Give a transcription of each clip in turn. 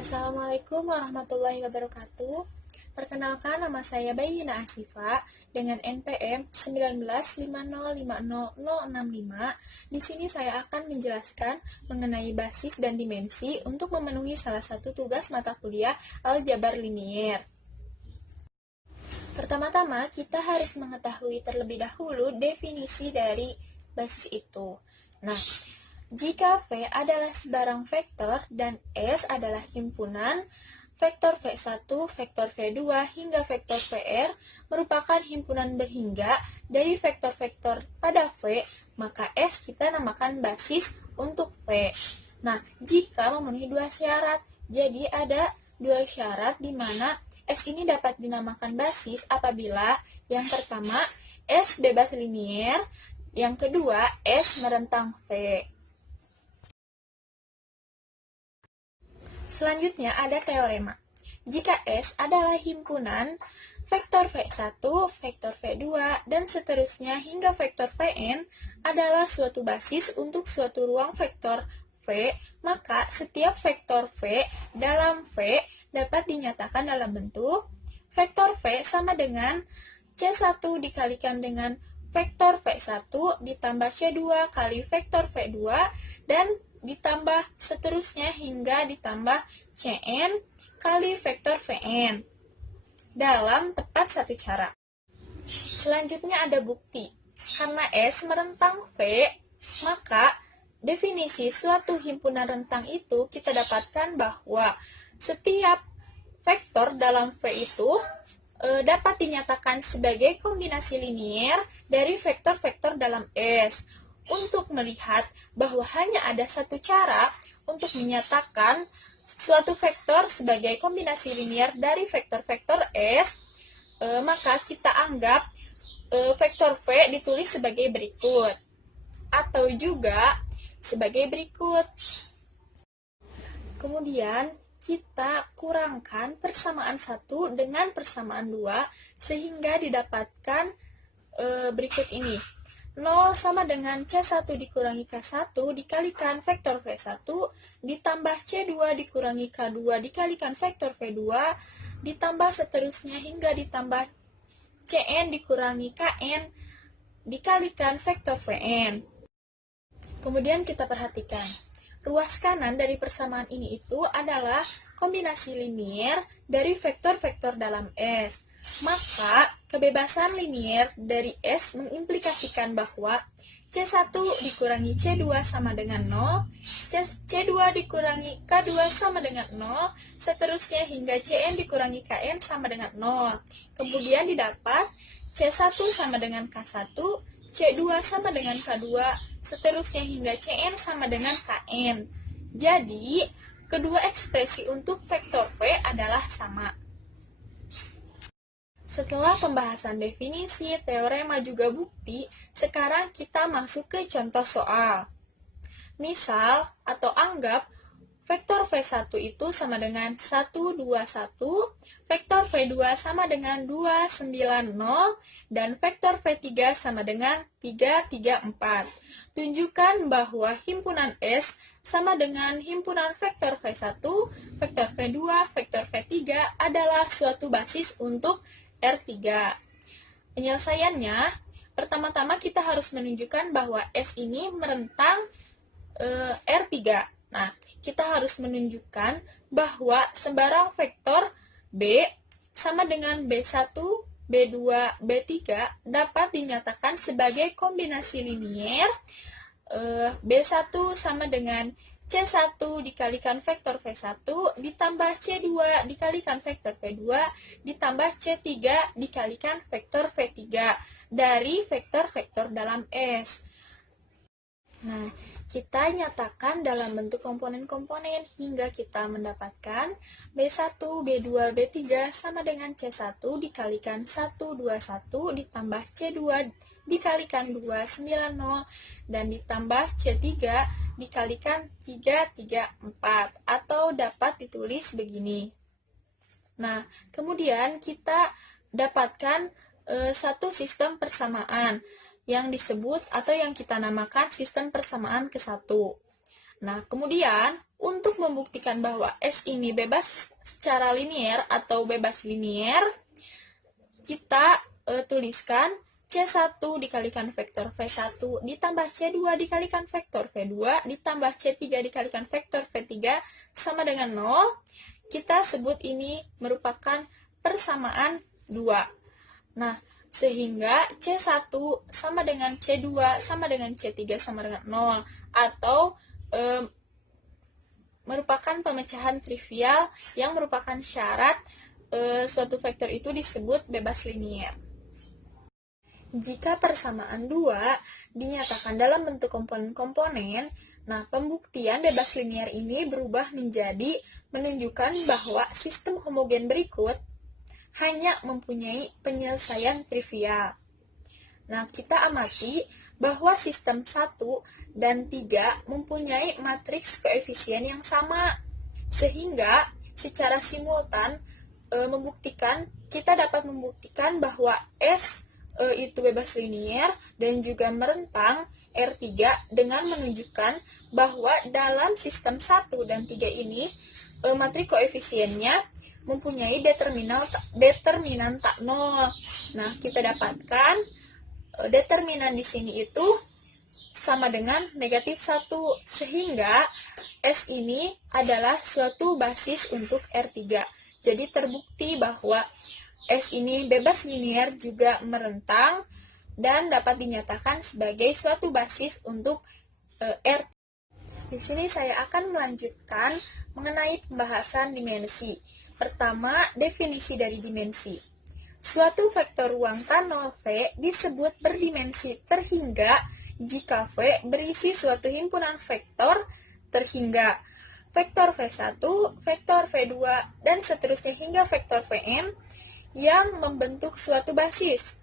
Assalamualaikum warahmatullahi wabarakatuh. Perkenalkan, nama saya Bayyina Asifa dengan NPM 195050065. Di sini saya akan menjelaskan mengenai basis dan dimensi untuk memenuhi salah satu tugas mata kuliah aljabar linier. Pertama-tama, kita harus mengetahui terlebih dahulu definisi dari basis itu. Nah, jika V adalah sebarang vektor dan S adalah himpunan, vektor V1, vektor V2, hingga vektor VR merupakan himpunan berhingga dari vektor-vektor pada V, maka S kita namakan basis untuk V. Nah, jika memenuhi dua syarat, jadi ada dua syarat di mana S ini dapat dinamakan basis apabila yang pertama S bebas linier, yang kedua S merentang V. Selanjutnya ada teorema. Jika S adalah himpunan, vektor V1, vektor V2, dan seterusnya hingga vektor Vn adalah suatu basis untuk suatu ruang vektor V, maka setiap vektor V dalam V dapat dinyatakan dalam bentuk vektor V sama dengan C1 dikalikan dengan vektor V1 ditambah C2 kali vektor V2 dan ditambah seterusnya hingga ditambah Cn kali vektor Vn dalam tepat satu cara. Selanjutnya ada bukti. Karena S merentang V, maka definisi suatu himpunan rentang itu kita dapatkan bahwa setiap vektor dalam V itu dapat dinyatakan sebagai kombinasi linier dari vektor-vektor dalam S. Untuk melihat bahwa hanya ada satu cara untuk menyatakan suatu vektor sebagai kombinasi linier dari vektor-vektor S, maka kita anggap vektor V ditulis sebagai berikut, atau juga sebagai berikut. Kemudian kita kurangkan persamaan 1 dengan persamaan 2 sehingga didapatkan berikut ini. 0 sama dengan C1 dikurangi K1 dikalikan vektor V1 ditambah C2 dikurangi K2 dikalikan vektor V2 ditambah seterusnya hingga ditambah Cn dikurangi Kn dikalikan vektor Vn. Kemudian kita perhatikan, ruas kanan dari persamaan ini itu adalah kombinasi linier dari vektor-vektor dalam S. Maka, kebebasan linier dari S mengimplikasikan bahwa C1 dikurangi C2 sama dengan 0, C2 dikurangi K2 sama dengan 0, seterusnya hingga Cn dikurangi Kn sama dengan 0. Kemudian didapat C1 sama dengan K1, C2 sama dengan K2, seterusnya hingga Cn sama dengan Kn. Jadi, kedua ekspresi untuk vektor V adalah sama. Setelah pembahasan definisi, teorema juga bukti, sekarang kita masuk ke contoh soal. Misal atau anggap vektor V1 itu sama dengan 121, vektor V2 sama dengan 290, dan vektor V3 sama dengan 334. Tunjukkan bahwa himpunan S sama dengan himpunan vektor V1, vektor V2, vektor V3 adalah suatu basis untuk R3. Penyelesaiannya, pertama-tama kita harus menunjukkan bahwa S ini merentang R3. Nah, kita harus menunjukkan bahwa sebarang vektor B sama dengan B1, B2, B3 dapat dinyatakan sebagai kombinasi linier B1 sama dengan C1 dikalikan vektor V1 ditambah C2 dikalikan vektor V2 ditambah C3 dikalikan vektor V3 dari vektor-vektor dalam S. Nah, kita nyatakan dalam bentuk komponen-komponen hingga kita mendapatkan B1, B2, B3 sama dengan C1 dikalikan 121 ditambah C2 dikalikan 290 dan ditambah C3 dikalikan 334 atau dapat ditulis begini. Nah, kemudian kita dapatkan satu sistem persamaan yang disebut atau yang kita namakan sistem persamaan ke-1. Nah, kemudian untuk membuktikan bahwa S ini bebas secara linier atau bebas linier, kita tuliskan C1 dikalikan vektor V1 ditambah C2 dikalikan vektor V2 ditambah C3 dikalikan vektor V3 sama dengan 0. Kita sebut ini merupakan persamaan 2. Nah, sehingga C1 sama dengan C2 sama dengan C3 sama dengan 0. Atau merupakan pemecahan trivial yang merupakan syarat suatu vektor itu disebut bebas linier. Jika persamaan 2 dinyatakan dalam bentuk komponen-komponen, nah pembuktian bebas linier ini berubah menjadi menunjukkan bahwa sistem homogen berikut hanya mempunyai penyelesaian trivial. Nah, kita amati bahwa sistem 1 dan 3 mempunyai matriks koefisien yang sama, sehingga secara simultan kita dapat membuktikan bahwa S itu bebas linier dan juga merentang R3 dengan menunjukkan bahwa dalam sistem 1 dan 3 ini matriks koefisiennya mempunyai determinan tak nol. Nah, kita dapatkan determinan di sini itu sama dengan negatif 1, sehingga S ini adalah suatu basis untuk R3. Jadi terbukti bahwa S ini bebas linier juga merentang dan dapat dinyatakan sebagai suatu basis untuk R. Di sini saya akan melanjutkan mengenai pembahasan dimensi. Pertama, definisi dari dimensi. Suatu vektor ruang K0 V disebut berdimensi terhingga jika V berisi suatu himpunan vektor terhingga. Vektor V1, vektor V2, dan seterusnya hingga vektor Vn yang membentuk suatu basis.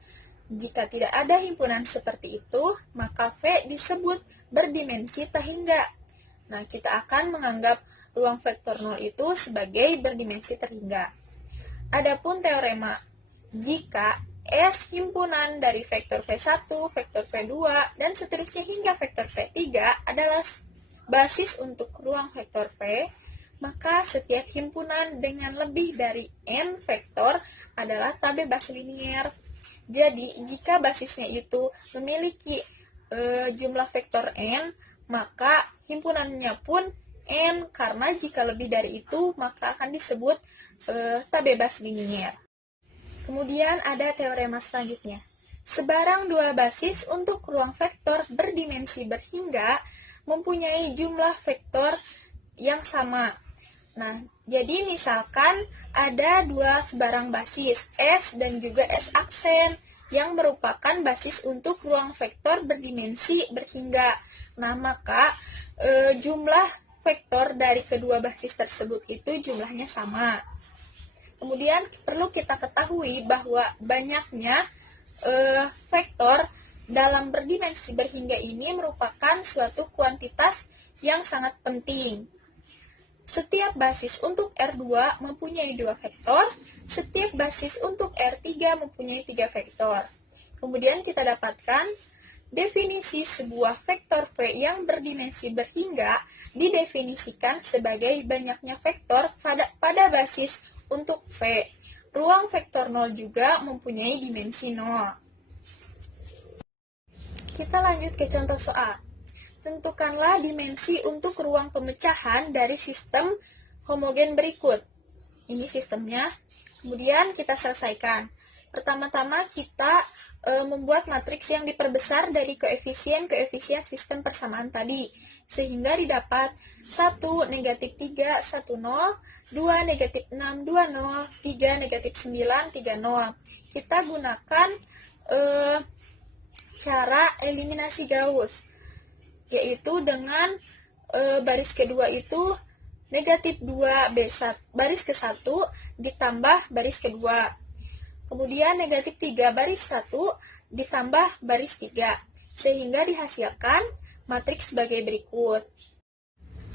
Jika tidak ada himpunan seperti itu, maka V disebut berdimensi terhingga. Nah, kita akan menganggap ruang vektor 0 itu sebagai berdimensi terhingga. Adapun teorema, jika S himpunan dari vektor V1, vektor V2, dan seterusnya hingga vektor V3 adalah basis untuk ruang vektor V, maka setiap himpunan dengan lebih dari n vektor adalah tak bebas linier. Jadi, jika basisnya itu memiliki jumlah vektor n, maka himpunannya pun n, karena jika lebih dari itu, maka akan disebut tak bebas linier. Kemudian ada teorema selanjutnya. Sebarang dua basis untuk ruang vektor berdimensi berhingga mempunyai jumlah vektor yang sama. Nah, jadi misalkan ada dua sebarang basis, S dan juga S aksen, yang merupakan basis untuk ruang vektor berdimensi berhingga. Nah, maka jumlah vektor dari kedua basis tersebut itu jumlahnya sama. Kemudian perlu kita ketahui bahwa banyaknya vektor dalam berdimensi berhingga ini merupakan suatu kuantitas yang sangat penting. Setiap basis untuk R2 mempunyai 2 vektor, setiap basis untuk R3 mempunyai 3 vektor. Kemudian kita dapatkan definisi sebuah vektor V yang berdimensi berhingga didefinisikan sebagai banyaknya vektor pada basis untuk V. Ruang vektor 0 juga mempunyai dimensi 0. Kita lanjut ke contoh soal. Tentukanlah dimensi untuk ruang pemecahan dari sistem homogen berikut. Ini sistemnya. Kemudian kita selesaikan. Pertama-tama kita membuat matriks yang diperbesar dari koefisien-koefisien sistem persamaan tadi. Sehingga didapat 1, negatif 3, 1, 0, 2, negatif 6, 2, 0, 3, negatif 9, 3, 0. Kita gunakan cara eliminasi Gauss, yaitu dengan baris kedua itu negatif 2B1, baris ke-1 ditambah baris kedua. Kemudian negatif 3 baris 1 ditambah baris 3, sehingga dihasilkan matriks sebagai berikut.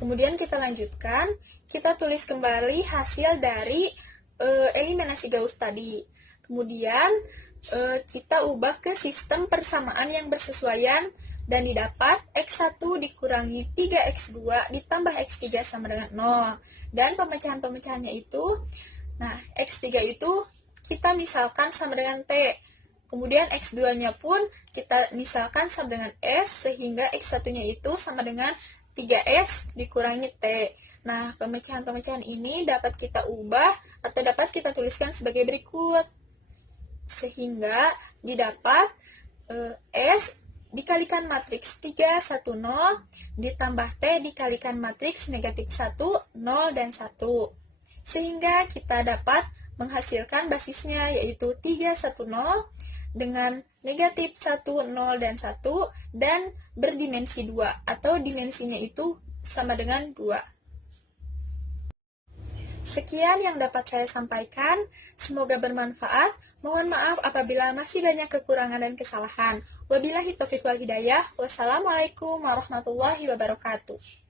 Kemudian kita lanjutkan, kita tulis kembali hasil dari eliminasi Gauss tadi. Kemudian kita ubah ke sistem persamaan yang bersesuaian dan didapat X1 dikurangi 3X2 ditambah X3 sama dengan 0. Dan pemecahan-pemecahannya itu, nah X3 itu kita misalkan sama dengan T. Kemudian X2-nya pun kita misalkan sama dengan S, sehingga X1-nya itu sama dengan 3S dikurangi T. Nah, pemecahan-pemecahan ini dapat kita ubah atau dapat kita tuliskan sebagai berikut. Sehingga didapat S dikalikan matriks 3, 1, 0, ditambah T dikalikan matriks negatif 1, 0, dan 1. Sehingga kita dapat menghasilkan basisnya, yaitu 3, 1, 0, dengan negatif 1, 0, dan 1, dan berdimensi 2, atau dimensinya itu sama dengan 2. Sekian yang dapat saya sampaikan, semoga bermanfaat. Mohon maaf apabila masih banyak kekurangan dan kesalahan. Wabillahi taufiq wal hidayah. Wassalamualaikum warahmatullahi wabarakatuh.